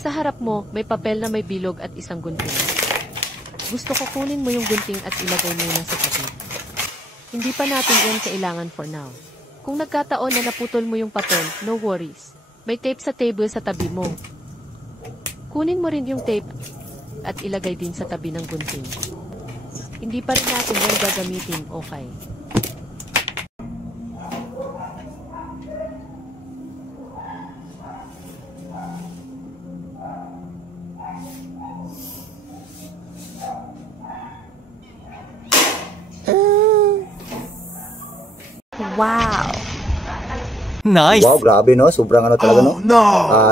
Sa harap mo, may papel na may bilog at isang gunting. Gusto ko kunin mo yung gunting at ilagay muna sa tabi. Hindi pa natin yan kailangan for now. Kung nagkataon na naputol mo yung papel, no worries. May tape sa table sa tabi mo. Kunin mo rin yung tape at ilagay din sa tabi ng gunting. Hindi pa rin natin yan gagamitin, okay? Wow! Nice! Wow, grabe no, sobrang ano talaga no.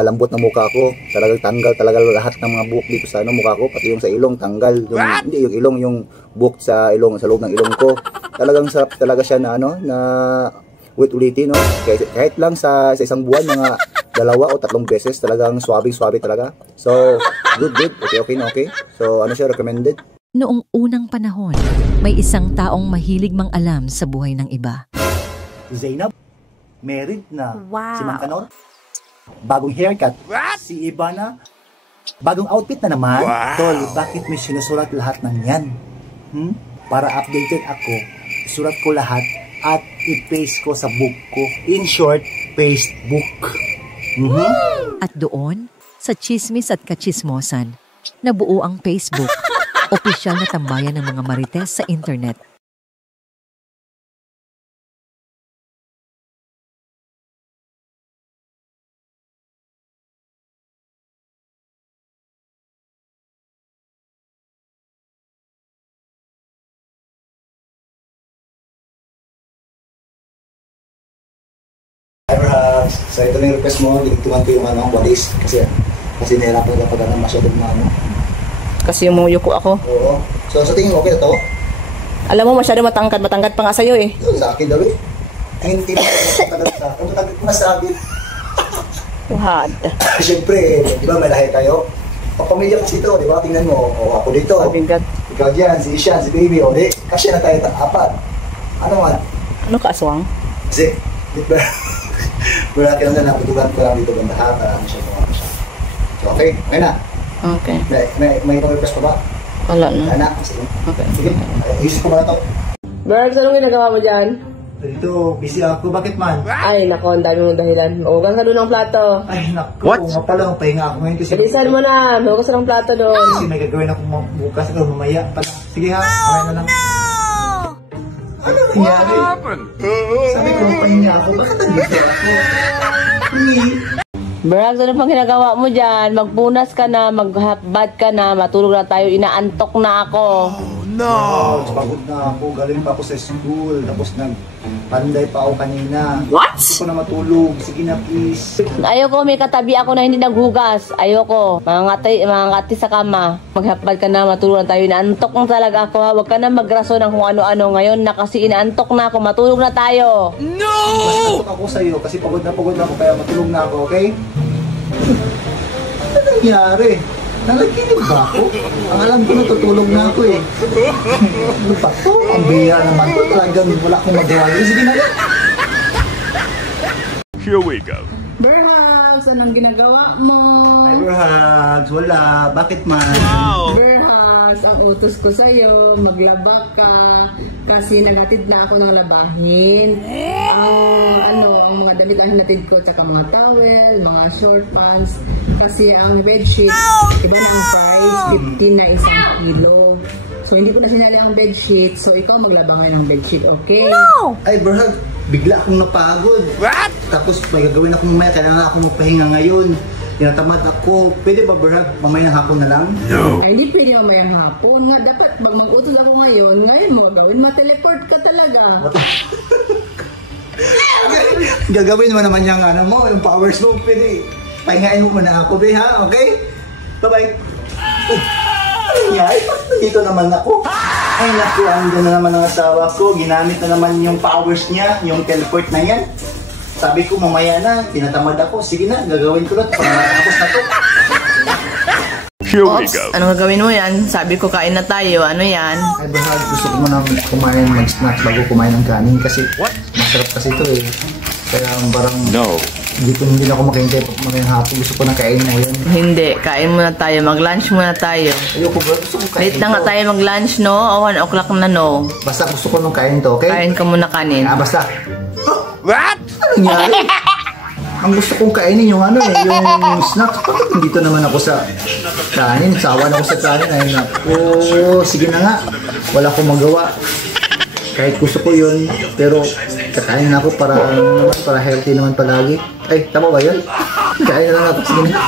Lambot ng mukha ko. Talagang tanggal talaga lahat ng mga buhok dito sa mukha ko, pati yung sa ilong tanggal. Hindi yung ilong, yung buhok sa ilong, sa loob ng ilong ko. Talagang sarap talaga siya na ano, na ulit-ulitin no. Kahit lang sa isang buwan mga 2 o 3 beses, talagang swabe talaga. So, good. Okay. So, ano siya, recommended? Noong unang panahon, may isang taong mahilig mang-alam sa buhay ng iba. Zainab, married na. Wow. Si Mang Kanor, bagong haircut. Si Ivana, bagong outfit na naman. Tol, bakit may sinusulat lahat ng yan? Para updated ako, isulat ko lahat at i-paste ko sa book ko. In short, paste book. At doon, sa chismis at kachismosan, nabuo ang Facebook, opisyal na tambayan ng mga marites sa internet. So ito na yung request mo, dinigtungan ko yung ano, walis. Kasi nahirapan na pag masyadong na ano. Kasi umuyuko ako. Oo. So sa tingin mo, okay na to? Alam mo, masyado matangkad pa nga sa'yo eh. Sa akin daw eh. Hindi na matangkad sa akin. Matangkad ko na sa akin. Tuhad. Siyempre, di ba may lahi tayo? Pamilya kasi ito, di ba? Tingnan mo, o ako dito. Mabigat. Ikaw dyan, si Ishan, si Baby, o di. Kasi na tayo 4. Ano man? Ano ka, aswang? Kasi, di ba? Wala ka lang na naputugan ko lang dito banda ha, para ano siya. So, okay na. Okay. May request pa ba? Wala na. Wala na. Sige. Okay. Sige. Ayusin ko ba na to? Birds, anong ginagawa mo dyan? Dito, busy ako. Bakit man? Ay, nako, ang dami mong dahilan. Hugas ka doon ng plato. Ay, naku. What? Nga pala, pahinga ako ngayon kasi... Bilisan mo na. Hugas ka ng plato doon. Kasi may gagawin ako bukas o mamaya pala. Sige ha, kaya na lang. Ano nangyari? Sabi ko, pahinga ako. Bakit nandito ako? Birds, ano pang ginagawa mo dyan? Magpunas ka na, mag-half-bath ka na, matulog na tayo, inaantok na ako. No! Pagod na ako. Galing pa ako sa school. Tapos nagpanday pa ako kanina. What? Gusto ko na matulog. Sige na, please. Ayoko, may katabi ako na hindi naghugas. Ayoko. Mangangati sa kama. Maghapad ka na, matulog na tayo. Inaantok na talaga ako ha. Huwag ka na magraso ng kung ano-ano. Ngayon na kasi inaantok na ako. Matulog na tayo. No! Mas antok ako sa'yo kasi pagod na ako. Kaya matulog na ako, okay? Ano nangyari? Nalaginip ba ako? Ang alam ko natutulog na ako eh. Ano ba to? Ang bihira naman to. Talagang wala akong magawa. Sige na yan. Here we go. Berhags, anong ginagawa mo? Hi, Berhags. Wala. Bakit man? Berhags, ang utos ko sa'yo, maglaba ka. Kasi naghatid na ako ng labahin. Ang mga damit ang hinatid ko, tsaka mga towel, mga short pants. Kasi ang bedsheet, iba na ang price, 15 na 1 kilo. So hindi ko na sinali ang bedsheet, so ikaw maglaba ngayon ng bedsheet, okay? No! Ay, Berhag, bigla akong napagod. What? Tapos may gagawin ako mamaya, kailangan ako magpahinga ngayon. Tinatamad ako. Pwede ba, Berhag, mamaya ng hapon na lang? No. Ay, hindi pwede mamaya ng hapon. Nga, dapat pag mag-utos ako ngayon mo gagawin, ma-teleport ka talaga. Gagawin mo naman yung ano mo, yung powers mo, pwede. Pahingain mo muna ako, be, ha? Okay? Bye-bye. Ay, dito naman ako. Ay, naku, andyan na naman ang asawa ko. Ginamit na naman yung powers niya, yung teleport na yan. Sabi ko, mamaya na, tinatamad ako. Sige na, gagawin ko lang para matapos na to. Here we go. Ano gagawin mo yan? Sabi ko, kain na tayo. Ano yan? Ay, Berhag, gusto ko muna kumain, mag-snacks bago kumain ng kanin kasi masarap kasi ito eh. Kaya parang... No. Hindi na ako makahintay pag magandang hapon. Gusto ko na kainin mo yan. Hindi, kain muna tayo. Mag-lunch muna tayo. Ayoko bro, gusto ko kainin Late na nga tayo mag-lunch, no? O 1 o'clock na, no? Basta gusto ko nung kain to, okay? Kain ka muna kanin. Basta. What? Ano nangyari? Ang gusto kong kainin yung ano yung snacks. Bakit nandito naman ako sa kanin? Sawa na ako sa kanin. Ayun na. Oh, sige na nga. Wala akong magawa. Kahit gusto ko yun, pero kakain na ako para healthy naman palagi. Ay, tama ba yun? Kain na lang ako. Sige na.